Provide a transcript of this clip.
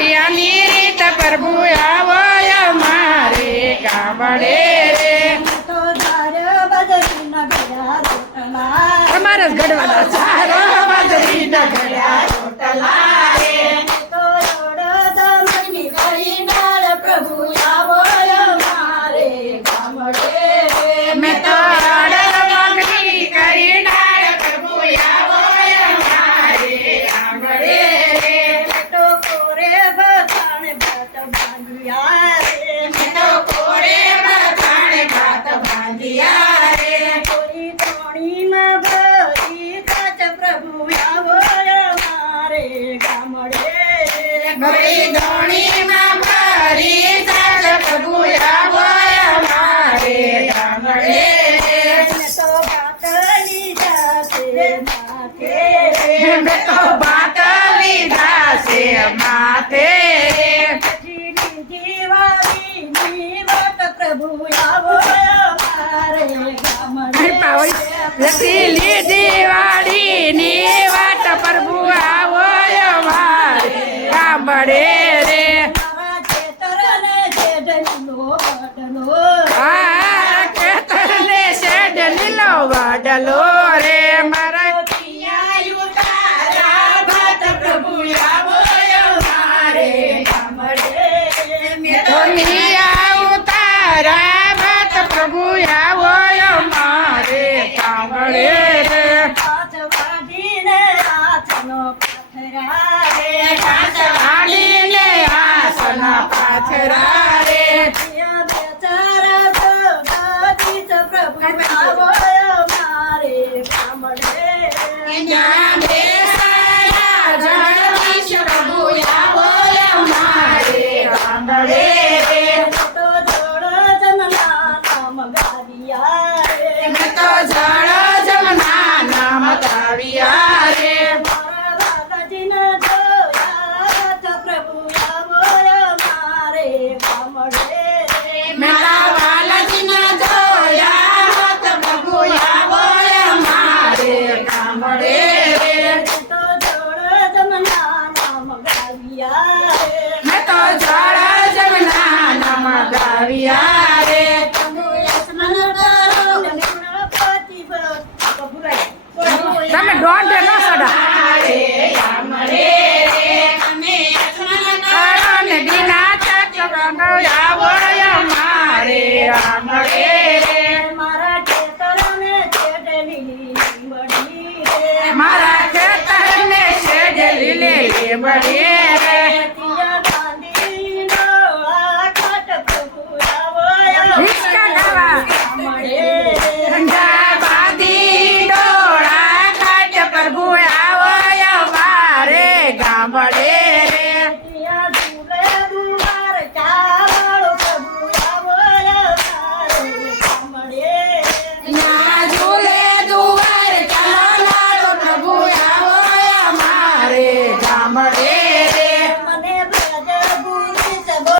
પિયાની રીત પ્રભુ આવો અમારે ગામડે રે તમારે જ ઘડવાના ચારો બાજરીના ઘડ્યા રોટલા રે પ્રભુ આવો અમારે ગામડે મેં તો મગની કરી ડાળ પ્રભુ આવો અમારે ગામડે રે તો કોરે બતાણ ભાત બાંધ્યા રે મેં તો કોરે બતાણે ભાત બાંધ્યા રે કોઈ ટોણીમાં ભરી કાચ પ્રભુ આવો અમારે ગામડે ભરી ધોણીમાં ભરી સાજ પ્રભુ આવો અમારે ગામડે તો ભાત લીધા છે માથે મેં તો ભાત લીધા છે માથે દિવાળીની વાત પ્રભુ આવો અમારે ગામડે રસીલી દિવાળીની વાત પ્રભુ આવો અમારે ગામડે રે મારા ખેતરને જેડનો બદલો આ ખેતરને શેડ લીલો વાડલો રે મારા પિયાયું તારા ભાત પ્રભુ આવો અમારે ગામડે ધોનિયા ઉતારા ભાત પ્રભુ આવો અમારે ગામડે રે હાથ વાઢીને હાથનો પથરા રે હાથ વાળીને આસન પાથરા રે પિયા બેચારા તો ગાદી જ પ્રભુ આવો અમારે ગામડે ત્યાં બેસાયા જણવીશ પ્રભુ આવો અમારે ગામડે રે તો જોડ જમના નામ ગાદિયા રે મેં તો જળ જમના નામ ગાવ્યા રે મારા બાલાજીના જોયા તો પ્રભુ આવો અમારે ગામડે મેળા વાલજીના જોયા હોત પ્રભુ આવો અમારે ગામડે રે તો જોડ જમના નામ ગાદિયા રે મેં તો જળ જમના નામ ગાવ્યા રે તમે દોઢ ન સડા રે ગામડે રે અમે અસમન દીના ચક્રનો આવો અમારે ગામડે રે મારા ખેતરને છેડલી મળી રે મારા ખેતરને શેડ લીલે લીમડી